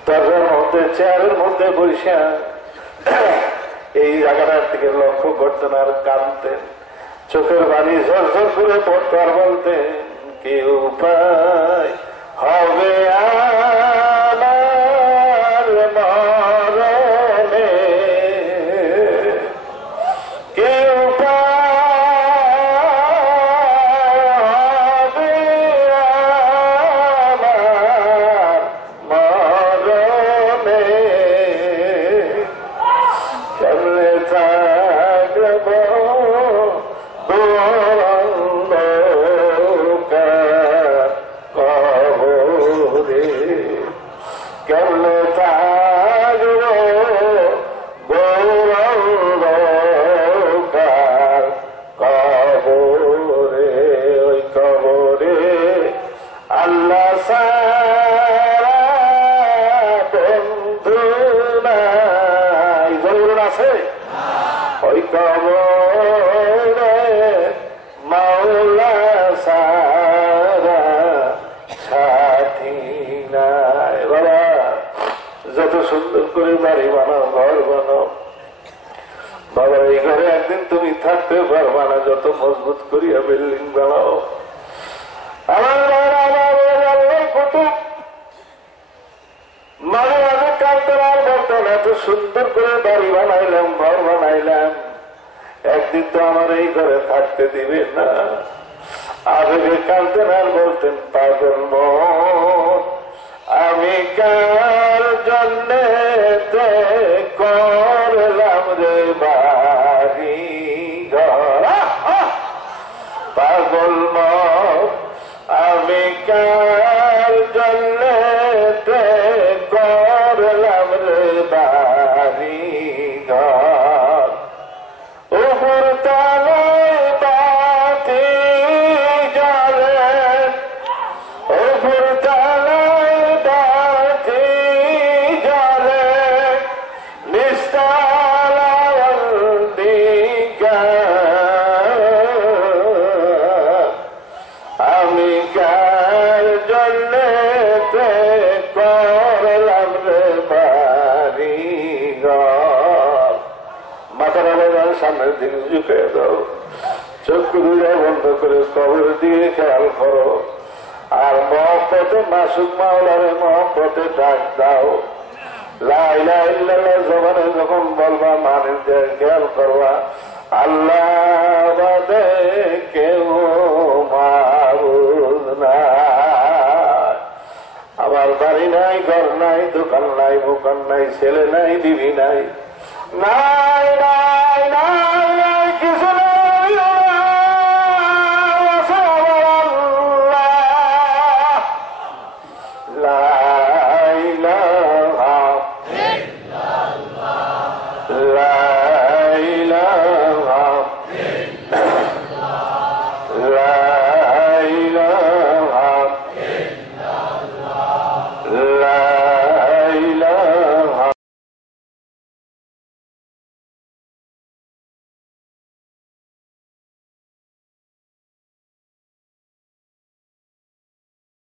দরজার মধ্যে চেয়ারের মধ্যে বসে এই জায়গাটার দিকে লক্ষ্য করতেন আর কাঁদতেন, চোখের বাণী ঝরঝর করে পড়তো আর বলতেন, কি উপায় হবে আমার মরণে, কি উপায় হবে আমার মরণে, কেমনে থাকব বলুন আছে? ওই কবরে মাওলা সারা সাথী নাই। বাবা যত সুন্দর করে বাড়ি বানাও, ঘর বানাও, বাবা এই ঘরে একদিন তুমি থাকতে পারবা না। যত মজবুত করিয়া বিল্ডিং বানাও। আমার কুতুব মাঝে মাঝে কাঁদতেন আর বলতেন, এত সুন্দর করে বাড়ি বানাইলাম, ঘর বানাইলাম, একদিন তো আমার এই ঘরে থাকতে দিবে না। আবেগে কাঁদতেন আর বলতেন, পাগল মন আমি কার জন্যে করলাম রে বাড়ি ঘর। পাগল মন আমি কার জন্যে করলাম রে বাড়ি ঘর। উপর তালে বাতি জ্বলে, উপর তালে বাতি জ্বলে, নিস্তালা আমি কার জন্যে করলাম রে বাড়ি ঘর। মাথার আবার সামনের দিকে ঝুঁকে দাও, চক্ষু দুইটা বন্ধ করে কবরের দিকে খেয়াল করো, আর মহব্বতে মাসুক মাওলারে মহব্বতে ডাক দাও। লা ইলাহা ইল্লাল্লাহ জবানে যখন বলবা মানের দিকে খেয়াল করবা, আল্লাহ বাদে কেউ মাবুদ নাই। আমার বাড়ি নাই, ঘর নাই, দোকান নাই, মোকান নাই, ছেলে নাই, বিবি নাই, নাই নাই নাই নাই কিছু নাই। লা ইলাহা ইল্লাল্লাহ, লা